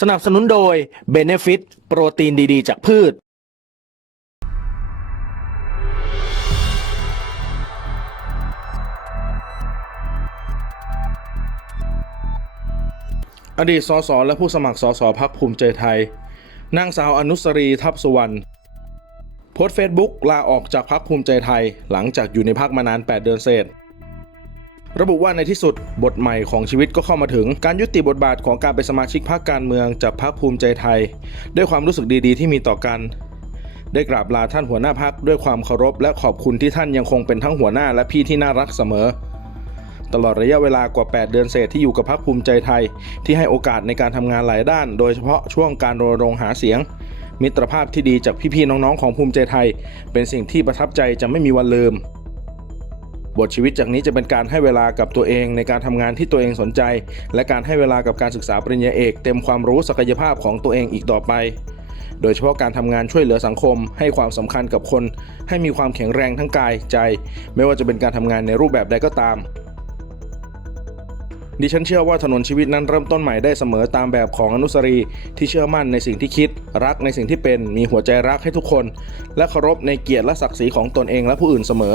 สนับสนุนโดย Benefit โปรตีนดี ๆ จากพืช อดีตสสและผู้สมัครสสพักภูมิใจไทย นางสาวอนุสรีทัพสุวรรณโพสต์เฟซบุ๊กลาออกจากพักภูมิใจไทย หลังจากอยู่ในพักมานาน 8 เดือนเศษ ระบุว่าในที่สุดบทใหม่ของชีวิตก็เข้ามาถึงการยุติบทบาทของการเป็นสมาชิกพรรคการเมืองจากพรรคภูมิใจไทย ด้วยความรู้สึกดีๆ ที่มีต่อกัน ได้กราบลาท่านหัวหน้าพักด้วยความเคารพ และขอบคุณที่ท่านยังคงเป็นทั้งหัวหน้าและพี่ที่น่ารักเสมอ ตลอดระยะเวลากว่า 8 เดือนเศษที่อยู่กับพรรคภูมิใจไทย ที่ให้โอกาสในการทำงานหลายด้าน โดยเฉพาะช่วงการรณรงค์หาเสียง มิตรภาพที่ดีจากพี่ๆน้องๆของภูมิใจไทย เป็นสิ่งที่ประทับใจจะไม่มีวันลืม บทชีวิตจากนี้จะเป็นการให้เวลากับตัวเองในการทำงานที่ตัวเองสนใจ และการให้เวลากับการศึกษาปริญญาเอกเต็มความรู้ศักยภาพของตัวเองอีกต่อไป โดยเฉพาะการทำงานช่วยเหลือสังคม ให้ความสำคัญกับคน ให้มีความแข็งแรงทั้งกายใจ ไม่ว่าจะเป็นการทำงานในรูปแบบใดก็ตามดิฉันเชื่อว่าถนนชีวิตนั้นเริ่มต้นใหม่ได้เสมอตามแบบของอนุสรีที่เชื่อมั่นในสิ่งที่คิด รักในสิ่งที่เป็นมีหัวใจรักให้ทุกคน และเคารพในเกียรติและศักดิ์ศรีของตนเองและผู้อื่นเสมอ